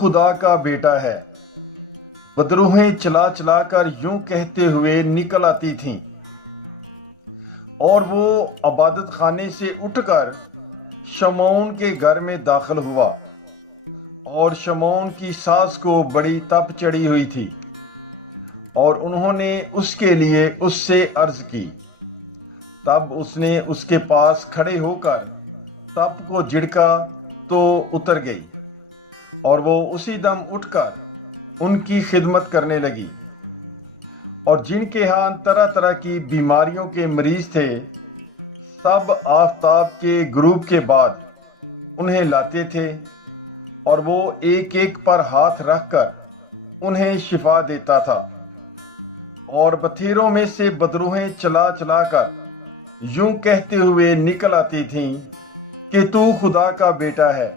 خدا کا بیٹا ہے۔ بدروہیں چلا چلا کر یوں کہتے ہوئے نکل آتی تھیں، اور وہ عبادت خانے سے اٹھ کر شمعون کے گھر میں داخل ہوا، اور شمعون کی ساس کو بڑی تپ چڑھی ہوئی تھی، اور انہوں نے اس کے لیے اس سے عرض کی۔ تب اس نے اس کے پاس کھڑے ہو کر تپ کو جھڑکا تو اتر گئی، اور وہ اسی دم اٹھ کر ان کی خدمت کرنے لگی۔ اور جن کے ہاں طرح طرح کی بیماریوں کے مریض تھے، سب آفتاب کے غروب کے بعد انہیں لاتے تھے، اور وہ ایک ایک پر ہاتھ رکھ کر انہیں شفا دیتا تھا۔ اور بتھیروں میں سے بدروہیں چلا چلا کر یوں کہتے ہوئے نکل آتی تھیں کہ تو خدا کا بیٹا ہے۔